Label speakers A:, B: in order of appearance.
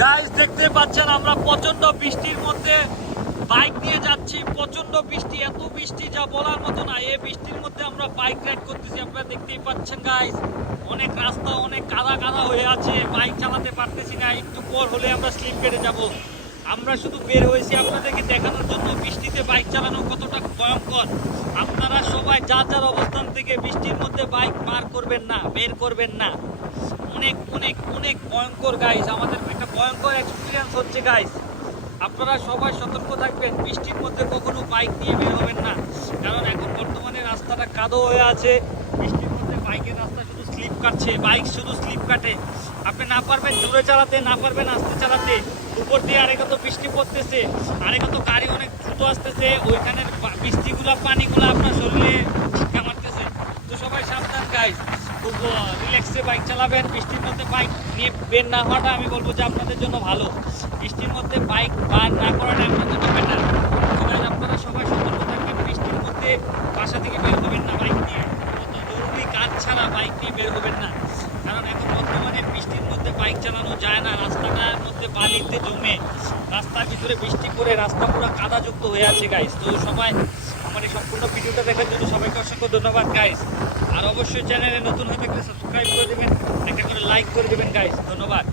A: Guys দেখতে পাচ্ছেন আমরা প্রচণ্ড বৃষ্টির মধ্যে বাইক নিয়ে যাচ্ছি। প্রচণ্ড বৃষ্টি, এত বৃষ্টি যা বলার মতো না। এই বৃষ্টির মধ্যে আমরা বাইক রাইড করতেছি, আপনারা দেখতেই পাচ্ছেন গাইস অনেক রাস্তা, অনেক কাদা কাদা হয়ে আছে। বাইক চালাতে পারতেছি না, একটু পর হলে আমরা স্লিপ কেটে যাব। আমরা শুধু বের হয়েছি আপনাদেরকে দেখানোর জন্য। বৃষ্টিতে বাইক চালানো কতটা ভয়ঙ্কর। আপনারা সবাই যার যার অবস্থান থেকে বৃষ্টির মধ্যে বাইক পার করবেন না, বের করবেন না। অনেক অনেক অনেক ভয়ঙ্কর গাইস আমাদের একটা ভয়ঙ্কর এক্সপিরিয়েন্স হচ্ছে গাইস আপনারা সবাই সতর্ক থাকবেন। বৃষ্টির মধ্যে কখনো বাইক নিয়ে বের হবেন না। কারণ এখন বর্তমানে রাস্তাটা কাদো হয়ে আছে। বৃষ্টির মধ্যে বাইকের রাস্তা শুধু স্লিপ কাটছে। বাইক শুধু স্লিপ কাটে। আপনি না পারবেন জোরে চালাতে, না পারবেন আস্তে চালাতে। উপর দিয়ে আরেক তো বৃষ্টি পড়তেছে। আরেক তো গাড়ি অনেক দ্রুত আসতেছে। ওইখানের বৃষ্টিগুলা, পানিগুলো আপনার শরীরে ছিটকা মারতেছে তো সবাই সাবধান গাইস খুব রিল্যাক্সে বাইক চালাবেন, বৃষ্টির মধ্যে বাইক নিয়ে বের না হওয়াটা আমি বলব যে আপনাদের জন্য ভালো। বৃষ্টির মধ্যে বাইক বার না করাটা আপনাদের জন্য বেটার সুতরাং আপনারা সবাই সতর্ক থাকবেন, বৃষ্টির মধ্যে বাসা থেকে বের হবেন না বাইক নিয়ে। জরুরি কাজ ছাড়া বাইক নিয়ে বের হবেন না। কারণ এখন বর্তমানে বৃষ্টির মধ্যে বাইক চালানো যায় না রাস্তাটার মধ্যে বালিতে জমে। রাস্তার ভিতরে বৃষ্টি পড়ে রাস্তা পুরো কাদাযুক্ত হয়ে আছে গাইস তো সবাই আমার এই সম্পূর্ণ ভিডিওটা দেখার জন্য সবাইকে অসংখ্য ধন্যবাদ গাইস আর অবশ্যই চ্যানেলে নতুন হয়ে থাকলে সাবস্ক্রাইব করে দেবেন, একটা করে লাইক করে দেবেন গাইস ধন্যবাদ।